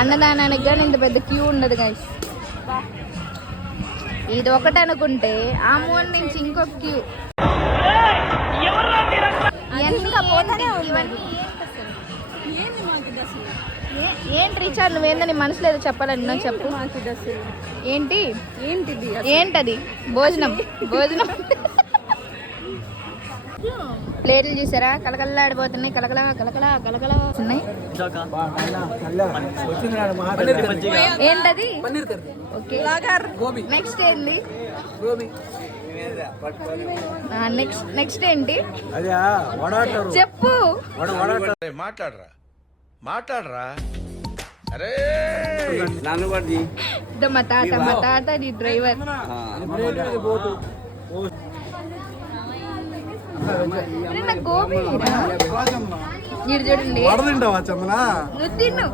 అన్నదానానికి కానీ ఇంత పెద్ద క్యూ ఉండదు గైస్. ఇది ఒకటి అనుకుంటే ఆ మూల నుంచి ఇంకొక క్యూ ఏంటి రీచార్జ్ నువ్వేందని మనసులో ఏదో చెప్పాలని నాకు చెప్పు. ఏంటి ఏంటది? భోజనం ప్లేట్లు చూసారా కలకల్లాడిపోతున్నాయి. కలకలా కలకలా కలకలా వస్తున్నాయి. ఏంటది? ఓకే నెక్స్ట్ ఏంటి? నెక్స్ట్ ఏంటి చెప్పు. మాట్లాడరా అరే మా తాత నీ డ్రైవర్. గోబీ చూడండి. నువ్వు తిన్ను.